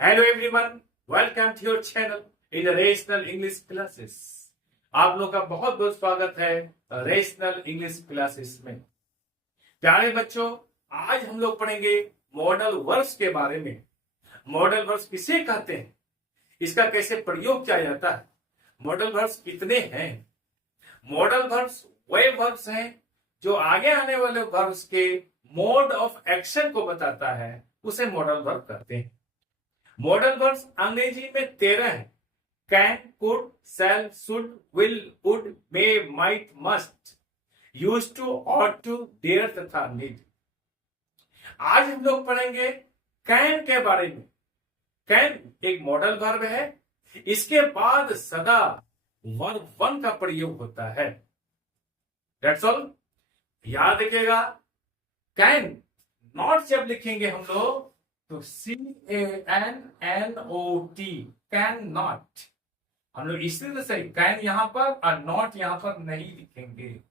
Hello everyone, welcome to your channel in rational English classes. आप लोग का बहुत बहुत स्वागत है रेशनल इंग्लिश क्लासेस में। प्यारे बच्चों, आज हम लोग पढ़ेंगे मॉडल वर्ब्स के बारे में। मॉडल वर्ब्स किसे कहते हैं, इसका कैसे प्रयोग किया जाता है, मॉडल वर्ब्स कितने हैं। मॉडल वर्ब्स वे वर्ब्स हैं जो आगे आने वाले वर्ब्स के मोड ऑफ एक्शन को बताता है, उसे मॉडल वर्ब कहते हैं। मॉडल वर्ब्स अंग्रेजी में 13 है। Can, could, shall, should, will, would, may, might, must, used to, ought to, dare तथा नीड। आज हम लोग पढ़ेंगे कैन के बारे में। कैन एक मॉडल वर्ब है। इसके बाद सदा वर्ब वन का प्रयोग होता है। That's all. याद रखिएगा, कैन नॉट जब लिखेंगे हम लोग तो CANNOT, कैन नॉट। हम लोग इसी तरह से कैन यहां पर और नॉट यहां पर नहीं लिखेंगे,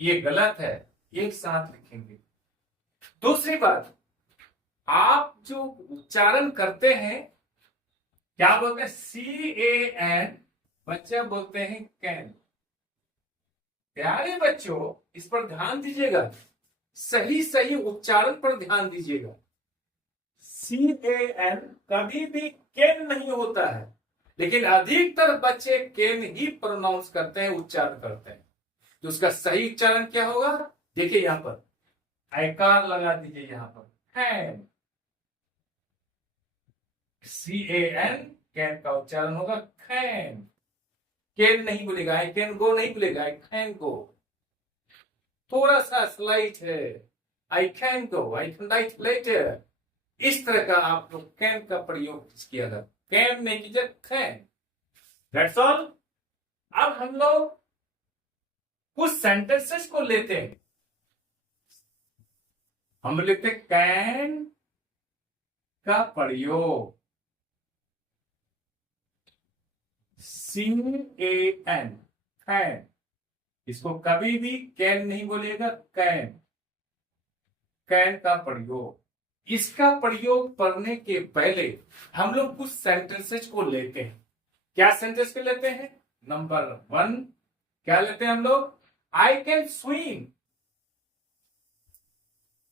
ये गलत है, एक साथ लिखेंगे। दूसरी बात, आप जो उच्चारण करते हैं क्या बोलते हैं, CAN, बच्चे बोलते हैं कैन। प्यारे बच्चों, इस पर ध्यान दीजिएगा, सही सही उच्चारण पर ध्यान दीजिएगा। CAN कभी भी केन नहीं होता है, लेकिन अधिकतर बच्चे केन ही प्रोनाउंस करते हैं, उच्चारण करते हैं। तो उसका सही उच्चारण क्या होगा, देखिए यहां पर आयकार लगा दीजिए, यहां पर कैन, CAN, कैन का उच्चारण होगा कैन। केन नहीं बोलेगा, आई कैन गो नहीं बोलेगा, आई कैन गो। थोड़ा सा स्लाइट है, I can go, I can write letter. इस तरह का आप लोग कैन का प्रयोग किया था, कैन नहीं कीजिए, कैन। That's all. अब हम लोग कुछ सेंटेंसेस को लेते हैं। हम लिखते हैं कैन का प्रयोग, CAN, कैन। इसको कभी भी कैन नहीं बोलेगा, कैन, कैन का प्रयोग। इसका प्रयोग करने के पहले हम लोग कुछ सेंटेंसेस को लेते हैं। क्या सेंटेंस को लेते हैं? नंबर 1 क्या लेते हैं हम लोग? I can swim,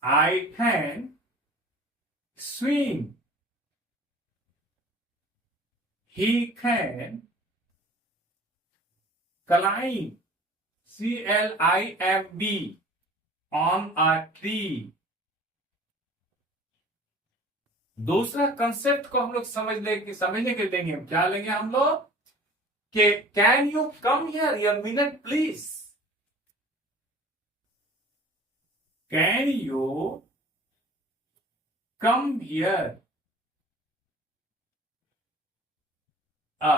I can swim. He can climb, CLIMB, on a tree। दूसरा कंसेप्ट को हम लोग समझने के देंगे, हम क्या लेंगे हम लोग कि कैन यू कम हियर या minute please. Can you come here a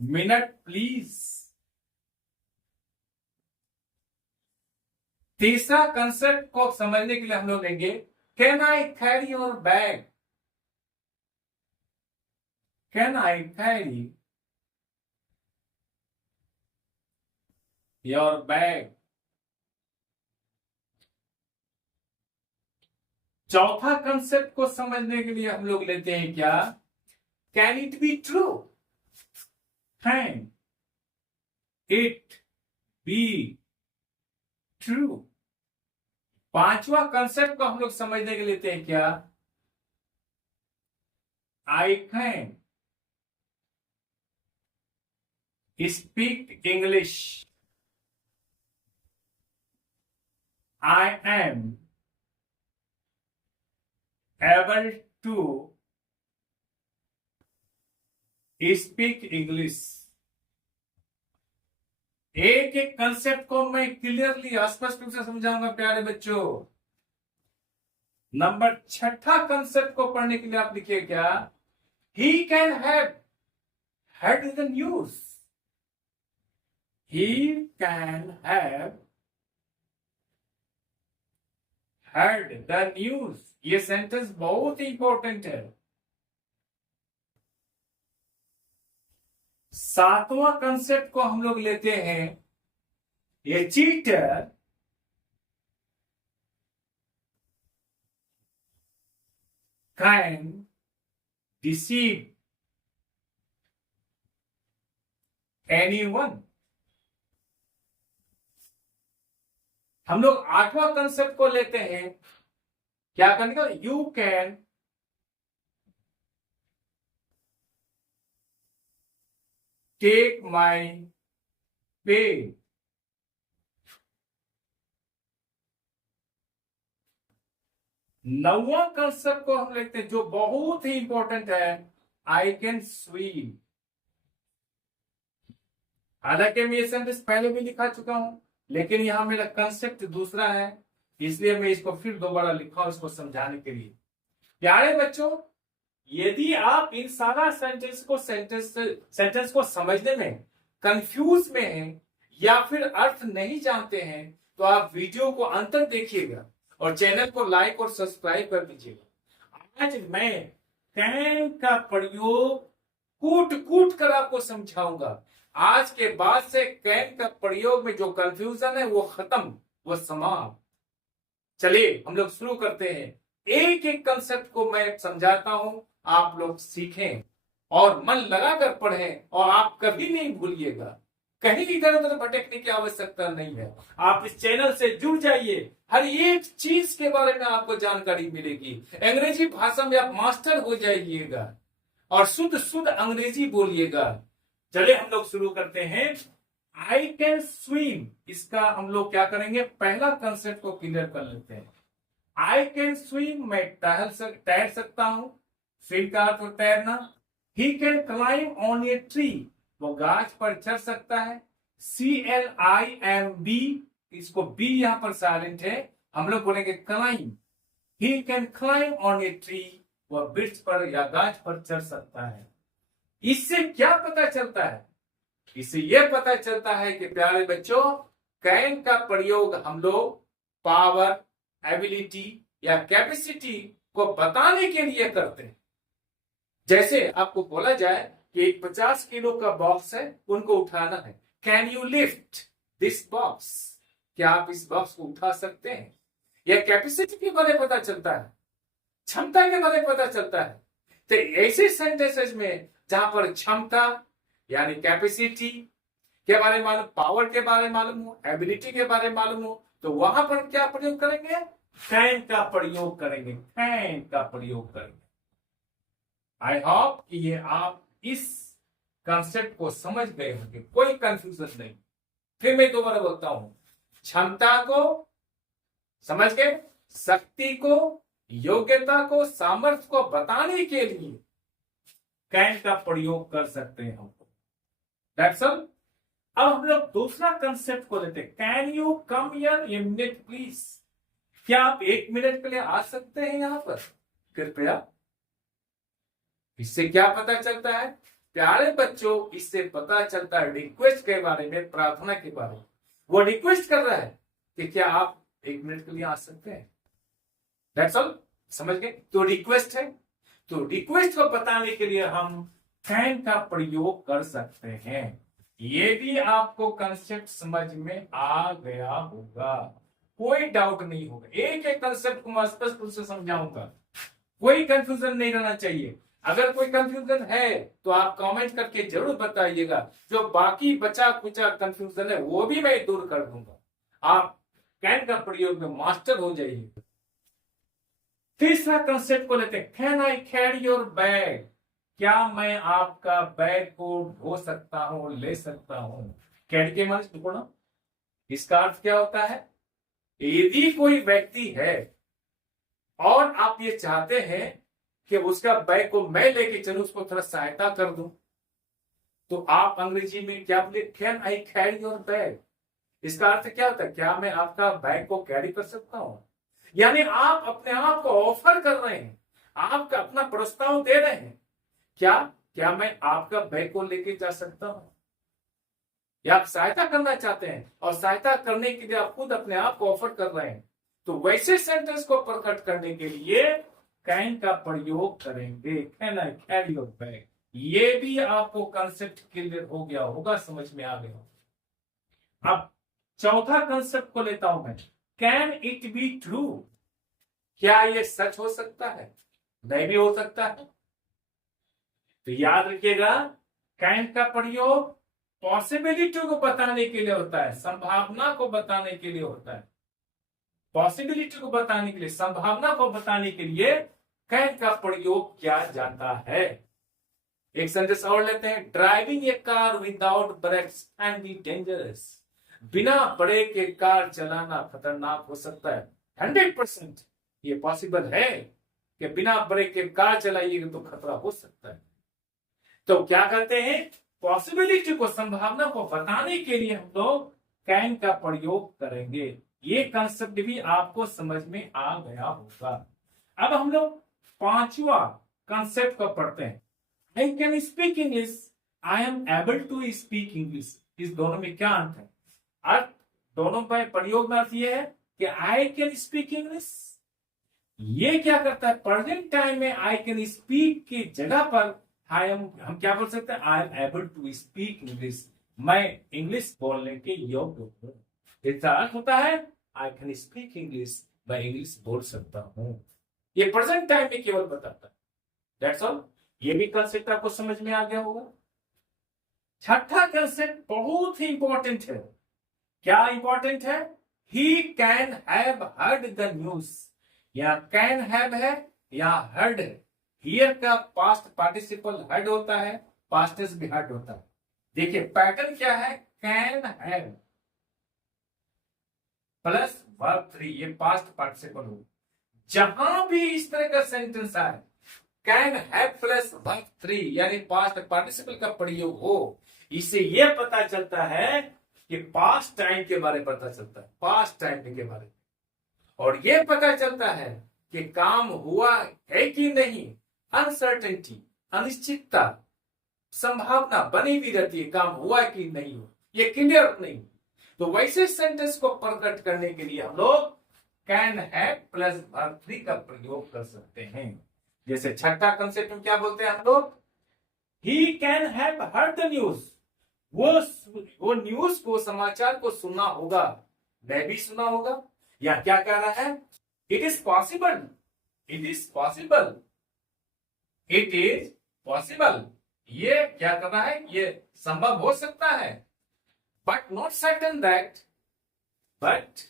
minute please. तीसरा कंसेप्ट को समझने के लिए हम लोग लेंगे can I carry your bag, can I carry your bag. चौथा कंसेप्ट को समझने के लिए हम लोग लेते हैं क्या, can it be true, can it be true. पांचवा कंसेप्ट को हम लोग समझने के लिए लेते हैं क्या, आई can speak English, I am able to speak English. एक एक कंसेप्ट को मैं क्लियरली स्पष्ट रूप से समझाऊंगा प्यारे बच्चों। नंबर छठा कंसेप्ट को पढ़ने के लिए आप लिखिए क्या, he can have heard the news, he can have heard the news। ये सेंटेंस बहुत इंपॉर्टेंट है। सातवां कंसेप्ट को हम लोग लेते हैं, ये चीटर कैन डिसीव एनीवन। हम लोग 8वां कंसेप्ट को लेते हैं, क्या करने का, यू कैन टेक माई पे। 9वां कंसेप्ट को हम लेते हैं जो बहुत ही इंपॉर्टेंट है, आई कैन स्विम। हालांकि मैं ये सेंटेंस पहले भी लिखा चुका हूं, लेकिन यहां मेरा कंसेप्ट दूसरा है, इसलिए मैं इसको फिर दोबारा लिखा हूं इसको समझाने के लिए। प्यारे बच्चों, यदि आप इन सारा सेंटेंस को समझने में कंफ्यूज में हैं या फिर अर्थ नहीं जानते हैं, तो आप वीडियो को अंत तक देखिएगा और चैनल को लाइक और सब्सक्राइब कर दीजिएगा। आज मैं कैन का प्रयोग कूट कूट कर आपको समझाऊंगा। आज के बाद से कैन का प्रयोग में जो कंफ्यूजन है वो खत्म, वो समाप्त। चलिए हम लोग शुरू करते हैं। एक एक कंसेप्ट को मैं समझाता हूं, आप लोग सीखें और मन लगाकर पढ़ें और आप कभी नहीं भूलिएगा। कहीं इधर उधर भटकने की आवश्यकता नहीं है। आप इस चैनल से जुड़ जाइए, हर एक चीज के बारे में आपको जानकारी मिलेगी। अंग्रेजी भाषा में आप मास्टर हो जाइएगा और शुद्ध शुद्ध अंग्रेजी बोलिएगा। चलिए हम लोग शुरू करते हैं। आई कैन स्विम, इसका हम लोग क्या करेंगे, पहला कंसेप्ट को क्लियर कर लेते हैं। आई कैन स्विम, मैं तैर सकता हूं। स्विम का अर्थ तैरना। He can climb on a tree, वो गाछ पर चढ़ सकता है। CLIMB, इसको बी यहां पर साइलेंट है, हम लोग बोलेंगे climb. He can climb on a tree, वह वृक्ष पर या गाछ पर चढ़ सकता है। इससे क्या पता चलता है, इससे यह पता चलता है कि प्यारे बच्चों, कैन का प्रयोग हम लोग पावर, एबिलिटी या कैपेसिटी को बताने के लिए करते हैं। जैसे आपको बोला जाए कि एक 50 किलो का बॉक्स है, उनको उठाना है। Can you lift this box, क्या आप इस बॉक्स को उठा सकते हैं। यह कैपेसिटी के बारे में पता चलता है, क्षमता के बारे में पता चलता है। तो ऐसे सेंटेंसेस में जहां पर क्षमता यानी कैपेसिटी के बारे में मालूम, पावर के बारे में मालूम हो, एबिलिटी के बारे में मालूम हो, तो वहां पर क्या प्रयोग करेंगे, कैन का प्रयोग करेंगे। कैन का प्रयोग करेंगे। आई होप कि ये आप इस कंसेप्ट को समझ गए होंगे, कोई कंफ्यूजन नहीं। फिर मैं दोबारा बोलता हूं, क्षमता को समझ गए, शक्ति को, योग्यता को, सामर्थ्य को बताने के लिए कैन का प्रयोग कर सकते हैं हम। That's all. अब हम लोग दूसरा कंसेप्ट को लेते हैं। Can you come here a minute please, क्या आप 1 मिनट के लिए आ सकते हैं यहां पर कृपया। इससे क्या पता चलता है प्यारे बच्चों, इससे पता चलता है रिक्वेस्ट के बारे में, प्रार्थना के बारे में। वो रिक्वेस्ट कर रहा है कि क्या आप 1 मिनट के लिए आ सकते हैं। दैट्स ऑल, समझ गए। तो रिक्वेस्ट है, तो रिक्वेस्ट को बताने के लिए हम कैन का प्रयोग कर सकते हैं। ये भी आपको कंसेप्ट समझ में आ गया होगा, कोई डाउट नहीं होगा। एक एक कंसेप्ट को मैं स्पष्ट रूप से समझाऊंगा, कोई कंफ्यूजन नहीं रहना चाहिए। अगर कोई कंफ्यूजन है तो आप कमेंट करके जरूर बताइएगा। जो बाकी बचा कुचा कंफ्यूजन है वो भी मैं दूर कर दूंगा। आप कैन का प्रयोग में मास्टर हो जाइए। तीसरा कंसेप्ट को लेते हैं। Can I carry your bag, क्या मैं आपका बैग को ढो सकता हूं, ले सकता हूं। कैरी के माने ढोना, इसका अर्थ क्या होता है, यदि कोई व्यक्ति है और आप ये चाहते हैं कि उसका बैग को मैं लेके चलूं, उसको थोड़ा सहायता कर दूं, तो आप अंग्रेजी में क्या बोले, can I carry your bag. इसका अर्थ क्या होता है, क्या मैं आपका बैग को कैरी कर सकता हूं। यानी आप अपने आप को ऑफर कर रहे हैं, आप अपना प्रस्ताव दे रहे हैं, क्या मैं आपका बैग को लेके जा सकता हूं। या आप सहायता करना चाहते हैं और सहायता करने के लिए आप खुद अपने आप को ऑफर कर रहे हैं, तो वैसे सेंटेंस को प्रकट करने के लिए कैन का प्रयोग करेंगे। Can I carry your bag. ये भी आपको कंसेप्ट क्लियर हो गया होगा, समझ में आ गया। अब चौथा कंसेप्ट को लेता हूं मैं। कैन इट बी ट्रू, क्या ये सच हो सकता है। नहीं भी हो सकता है। तो याद रखिएगा, कैन का प्रयोग पॉसिबिलिटी को बताने के लिए होता है, संभावना को बताने के लिए होता है। पॉसिबिलिटी को बताने के लिए, संभावना को बताने के लिए कैन का प्रयोग किया जाता है। एक सेंटेंस और लेते हैं, driving a car without brakes can be dangerous. बिना ब्रेक के कार चलाना खतरनाक हो सकता है। 100% ये पॉसिबल है कि बिना ब्रेक के कार चलाइएगा तो खतरा हो सकता है। तो क्या करते हैं, पॉसिबिलिटी को, संभावना को बताने के लिए हम लोग कैन का प्रयोग करेंगे। ये कंसेप्ट भी आपको समझ में आ गया होगा। अब हम लोग पांचवा कंसेप्ट को पढ़ते हैं। I can speak English, I am able to speak English. इस दोनों में क्या अंत है? अर्थ दोनों का प्रयोग में अर्थ ये है कि आई कैन स्पीक इंग्लिश, ये क्या करता है, प्रेजेंट टाइम में आई कैन स्पीक की जगह पर हम क्या बोल सकते हैं, I am able to speak English, मैं इंग्लिश बोलने के योग्य हूं। इसका अर्थ होता है आई कैन स्पीक इंग्लिश, मैं इंग्लिश बोल सकता हूं। ये प्रेजेंट टाइम में केवल बताता है। That's all. ये भी कंसेप्ट आपको समझ में आ गया होगा। छठा कंसेप्ट बहुत ही इंपॉर्टेंट है। क्या इंपॉर्टेंट है? He can have heard the news. या कैन हैव है या हर्ड है। हियर का पास्ट पार्टिसिपल हर्ड होता है, पास्ट टेंस भी हर्ड होता है। देखिए पैटर्न क्या है, कैन हैव प्लस वर्ब 3, ये पास्ट पार्टिसिपल हो। जहां भी इस तरह का सेंटेंस आए, कैन हैव प्लस वर्ब 3 यानी पास्ट पार्टिसिपल का प्रयोग हो, इससे यह पता चलता है कि पास्ट टाइम के बारे में पता चलता है, पास्ट टाइम के बारे में। और यह पता चलता है कि काम हुआ है कि नहीं, अनसर्टेनिटी, अनिश्चितता, संभावना बनी भी रहती है, काम हुआ कि नहीं हो, ये क्लियर नहीं। तो वैसे सेंटेंस को प्रकट करने के लिए हम लोग कैन हैव प्लस वर्ब 3 का प्रयोग कर सकते हैं। जैसे छठा कंसेप्ट में क्या बोलते हैं हम लोग, he can have heard the news, वो न्यूज को, समाचार को सुना होगा, मैं भी सुना होगा। या क्या कह रहा है, it is possible, it is possible, it is possible, ये क्या कर रहा है, ये संभव हो सकता है। But not certain that, but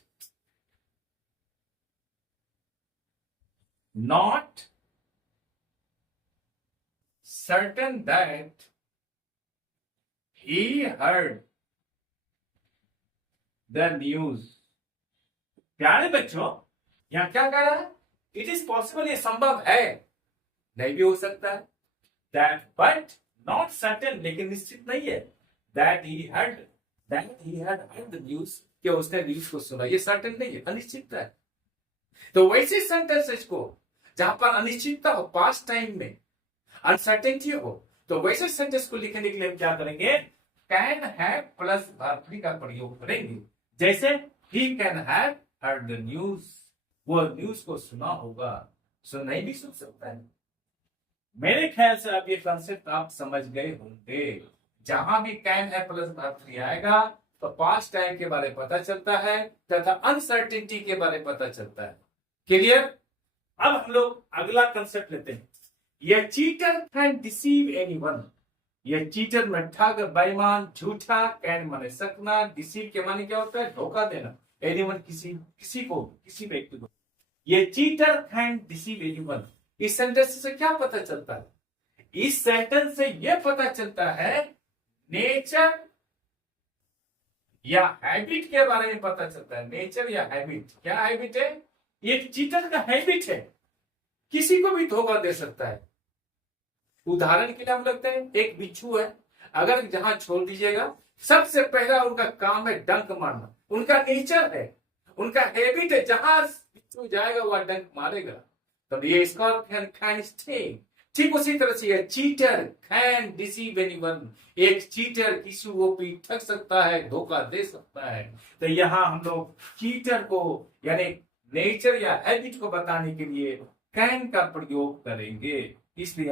not certain that he heard the news। प्यारे बच्चों, यहां क्या कह रहा है, इट इज पॉसिबल, ये संभव है, नहीं भी हो सकता है। दैट बट नॉट सर्टेन, लेकिन निश्चित नहीं है। That he had heard the news, कि उसने न्यूज को सुना, ये सर्टेन नहीं है, अनिश्चित है। तो वैसे सेंटेंसेस को जहां पर अनिश्चितता हो, पास्ट टाइम में अनसर्टेनिटी हो, तो वैसे सेंटेंस को लिखने के लिए हम क्या करेंगे, कैन हैव प्लस वर्ब 3 का प्रयोग करेंगे। जैसे he can have heard the news, वो न्यूज को सुना होगा, सो नहीं भी सुन सकता है। मेरे ख्याल से अब ये कंसेप्ट आप समझ गए होंगे। जहां भी कैन हैव प्लस वर्ब 3 आएगा तो पास्ट टाइम के बारे में पता चलता है तथा अनसर्टेनिटी के बारे में पता चलता है। क्लियर? अब हम लोग अगला कंसेप्ट लेते हैं। यह चीटर कैन डिसीव एनीवन। यह चीटर में ठग, बेईमान, झूठा, कैन माने सकना, डिसीव के माने क्या होता है, धोखा देना। एनीवन किसी को, किसी व्यक्ति को। ये चीटर कैन डिसीव एनीवन। इस सेंटेंस से क्या पता चलता है? इस सेंटेंस से यह पता चलता है नेचर या हैबिट के बारे में पता चलता है। नेचर या हैबिट, क्या हैबिट है? ये चीटर का हैबिट है, किसी को भी धोखा दे सकता है। उदाहरण के लिए हम लगते हैं, एक बिच्छू है, अगर जहां छोड़ दीजिएगा, सबसे पहला उनका काम है डंक मारना। उनका नेचर है, उनका हैबिट है, जहां बिच्छू जाएगा वह डंक मारेगा। तो ये स्कॉर्पियन कैन स्टिंग। ठीक उसी तरह से ये चीटर कैन डिसीव एनीवन। एक चीटर किसी को भी ठग सकता है, धोखा दे सकता है। तो यहाँ हम लोग चीटर को यानी नेचर या हैबिट को बताने के लिए कैन का प्रयोग करेंगे। इसलिए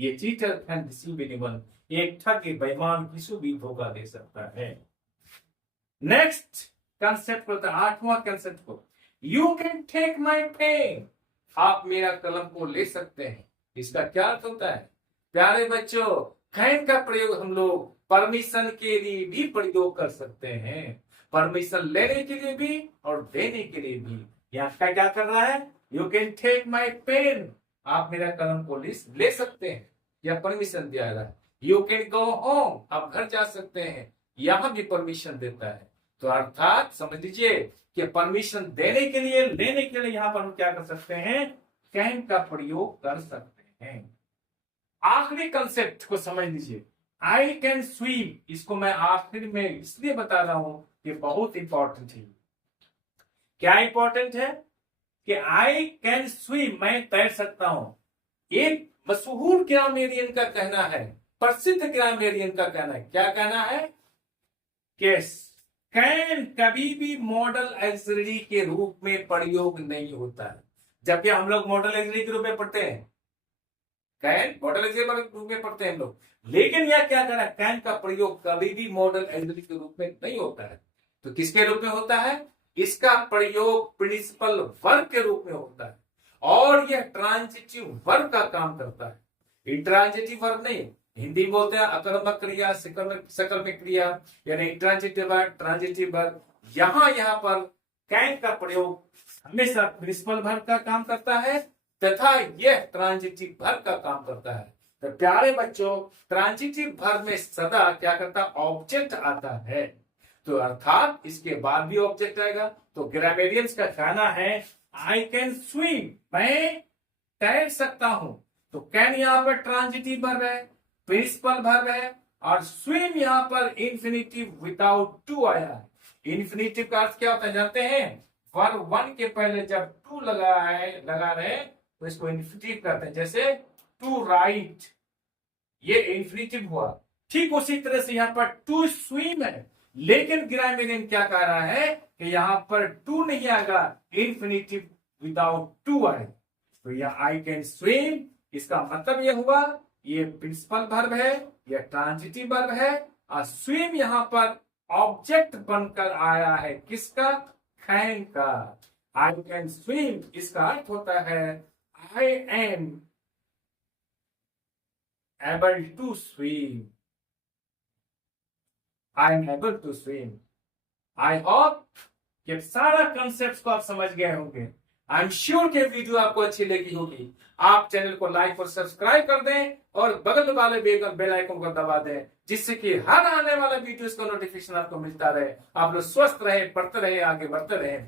ये चीटर कैन डिसीव एनीवन, एक ठग, बेईमान किसी भी धोखा दे सकता है। नेक्स्ट कंसेप्ट को, आठवां कंसेप्ट को, you can take my pen. आप मेरा कलम को ले सकते हैं। इसका क्या अर्थ होता है? प्यारे बच्चों, कैन का प्रयोग हम लोग परमिशन के लिए भी प्रयोग कर सकते हैं। परमिशन लेने के लिए भी और देने के लिए भी। यहाँ का क्या कर रहा है? You can take my pen. आप मेरा कलम को ले सकते हैं, या परमिशन दिया रहा है। You can go home. आप घर जा सकते हैं, यहां भी परमिशन देता है। तो अर्थात समझ लीजिए कि परमिशन देने के लिए, लेने के लिए यहां पर हम क्या कर सकते हैं? कैन का प्रयोग कर सकते हैं। आखिरी कंसेप्ट को समझ लीजिए, आई कैन स्विम। इसको मैं आखिर में इसलिए बता रहा हूं कि बहुत इंपॉर्टेंट है। क्या इंपॉर्टेंट है? कि आई कैन स्विम, मैं तैर सकता हूं। एक मशहूर ग्रामेरियन का कहना है, प्रसिद्ध ग्रामेरियन का कहना है। क्या कहना है? कि कैन कभी भी मॉडल एक्सिलरी के रूप में प्रयोग नहीं होता है। जब भी हम लोग मॉडल एक्सिलरी के रूप में पढ़ते हैं, कैन मॉडल एक्सिलरी के रूप में पढ़ते हैं हम लोग, लेकिन यह क्या कहना है? कैन का प्रयोग कभी भी मॉडल एक्सिलरी के रूप में नहीं होता है। तो किसके रूप में होता है? इसका प्रयोग प्रिंसिपल वर्ब के रूप में होता है, और यह ट्रांजिटिव वर्ब का काम करता है। इंट्रांजिटिव वर्ब नहीं, हिंदी बोलते हैं अकर्मक क्रिया, सकर्मक क्रिया, यानी इंट्रांजिटिव वर्ब, ट्रांजिटिव वर्ब। यहाँ पर कैन का प्रयोग हमेशा प्रिंसिपल वर्ब का काम करता है, तथा यह ट्रांजिटिव वर्ब का काम करता है। तो प्यारे बच्चों, ट्रांजिटिव वर्ब में सदा क्या करता? ऑब्जेक्ट आता है। तो अर्थात इसके बाद भी ऑब्जेक्ट आएगा। तो ग्रामेरियंस का कहना है आई कैन स्विम, मैं तैर सकता हूं। तो कैन यहाँ पर ट्रांजिटिव वर्ब है, प्रिंसिपल वर्ब है, और स्विम यहाँ पर इंफिनिटिव विदाउट टू आया है। इंफिनिटिव का अर्थ क्या होता है जानते हैं? वर्ब वन के पहले जब टू लगा रहे तो इसको इंफिनिटिव कहते हैं। जैसे टू राइट, ये इंफिनिटिव हुआ। ठीक उसी तरह से यहाँ पर टू स्विम है, लेकिन ग्रामेरियन क्या कह रहा है कि यहां पर टू नहीं आएगा, इंफिनिटिव विदाउट टू आए। तो यह आई कैन स्विम, इसका मतलब यह हुआ ये प्रिंसिपल वर्ब है, यह ट्रांजिटिव वर्ब है, और स्विम यहां पर ऑब्जेक्ट बनकर आया है। किसका? कैन का। आई कैन स्विम, इसका अर्थ होता है I am able to swim. I am able to swim. I hope कि सारा कंसेप्ट को आप समझ गए होंगे। आई एम श्योर कि वीडियो आपको अच्छी लगी होगी। आप चैनल को लाइक और सब्सक्राइब कर दें, और बगल वाले बेल आइकन को दबा दें, जिससे कि हर आने वाला वीडियो का नोटिफिकेशन आपको मिलता रहे। आप लोग स्वस्थ रहे, पढ़ते रहे, आगे बढ़ते रहे।